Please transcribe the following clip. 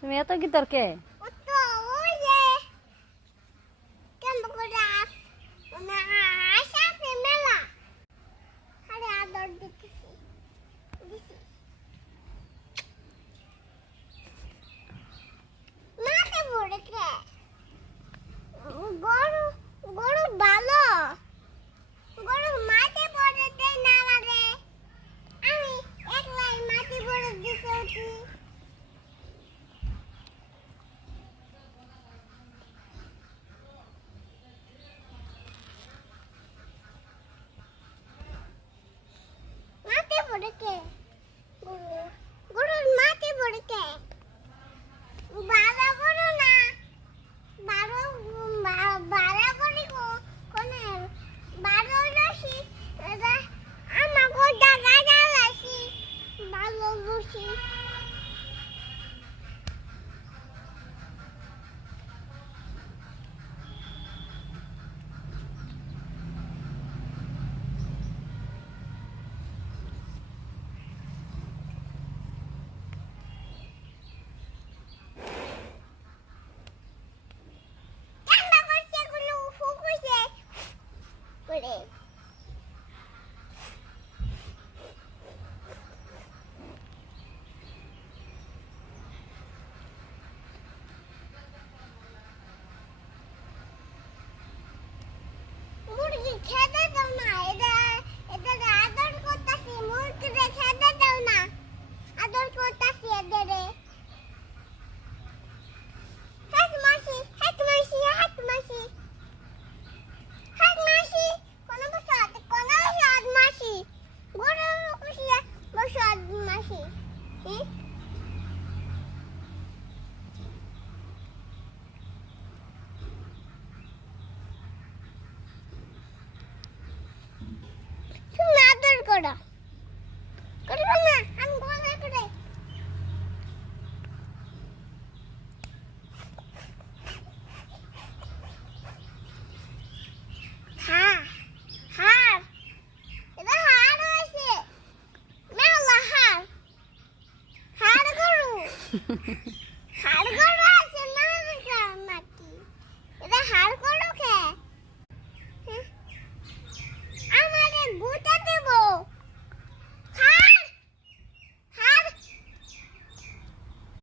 তুমি এত কি তরকে খেতে দাও না, এদের আদর করতেছি, মুরগিরে খেতে দাও না, আদর করতেছি এদের। হাত মাসি, হাত মাসি, হাত মাসি, হাত মাসি, কোন বসত, কোন বসত মাসি, গরু খুশিয়া বসত মাসি। করো করো না, আমি গলা করে হ্যাঁ হ্যাঁ এটা হাড় হয়েছে, মেলা হাড় হাড় গরু হাড় গরু।